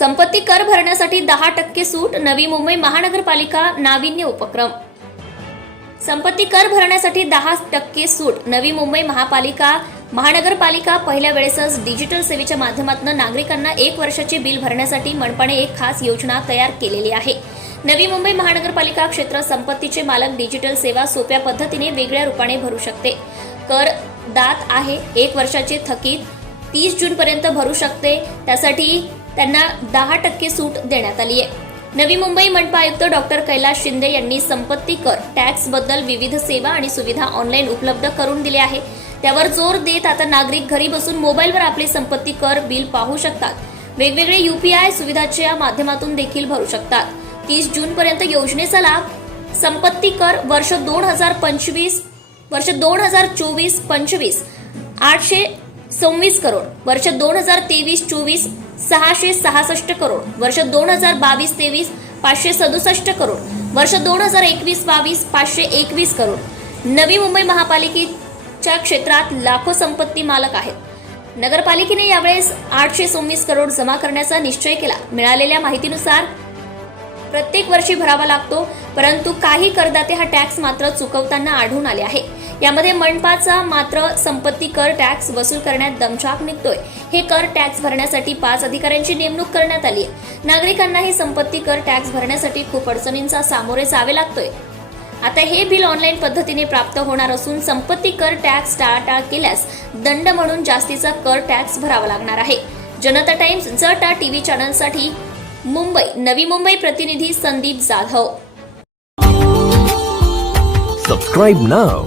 संपत्ती कर भरण्यासाठी दहा टक्के सूट नवी मुंबई महानगरपालिका नाविन्य उपक्रम. संपत्ती कर भरण्यासाठी दहा टक्के सूट नवी मुंबई महापालिका महानगरपालिका पहिल्या वेळेसच डिजिटल सेवेच्या माध्यमातून नागरिकांना एक वर्षाचे बिल भरण्यासाठी मनपाने एक खास योजना तयार केलेली आहे. नवी मुंबई महानगरपालिका क्षेत्र संपत्तीचे मालक डिजिटल सेवा सोप्या पद्धतीने वेगळ्या रूपाने भरू शकते. कर दात आहे एक वर्षाचे थकीत तीस जून पर्यंत भरू शकते. त्यासाठी त्यांना दहा टक्के सूट देण्यात आली आहे. नवी मुंबई मनपा आयुक्त डॉक्टर कैलास शिंदे यांनी संपत्ती कर टॅक्सबद्दल विविध सेवा आणि सुविधा ऑनलाईन उपलब्ध करून दिल्या आहे त्यावर जोर देत आता नागरिक घरी बसून मोबाईलवर आपले संपत्ती कर बिल पाहू शकतात. वेगवेगळे युपीआय सुविधाच्या माध्यमातून देखील भरू शकतात. तीस जून पर्यंत योजनेचा लाभ संपत्ती कर वर्ष दोन हजार पंचवीस वर्ष दोन हजार चोवीस पंचवीस आठशे सव्वीस करोड. वर्ष दोन हजार तेवीस चोवीस सहाशे सहासष्ट करोड. वर्ष दोन हजार बावीस तेवीस पाचशे सदुसष्ट करोड. वर्ष दोन हजार एकवीस बावीस पाचशे एकवीस करोड. नवी मुंबई महापालिकेच्या क्षेत्रात लाखो संपत्ती मालक आहेत. नगरपालिकेने यावेळेस आठशे सव्वीस करोड जमा करण्याचा निश्चय केला. मिळालेल्या माहितीनुसार प्रत्येक वर्षी भरावा लागतो परंतु काही करदाते हा टॅक्स मात्र चुकवताना आढळून आले आहे. यामध्ये मंडपाचा मात्र संपत्ती कर टॅक्स वसूल करण्यात दमछाक निघतोय. हे कर टॅक्स भरण्यासाठी पाच अधिकाऱ्यांची नेमणूक करण्यात आली आहे नागरिकांनाही संपत्ती कर टॅक्स भरण्यासाठी खूप अडचणींचा सामोरे जावे लागतोय. आता हे बिल ऑनलाईन पद्धतीने प्राप्त होणार असून संपत्ती कर टॅक्स टाळाटाळ केल्यास दंड म्हणून जास्तीचा कर टॅक्स भरावा लागणार आहे. जनता टाइम्स जटा टीव्ही चॅनलसाठी मुंबई नवी मुंबई प्रतिनिधी Sandeep Jadhav. Subscribe now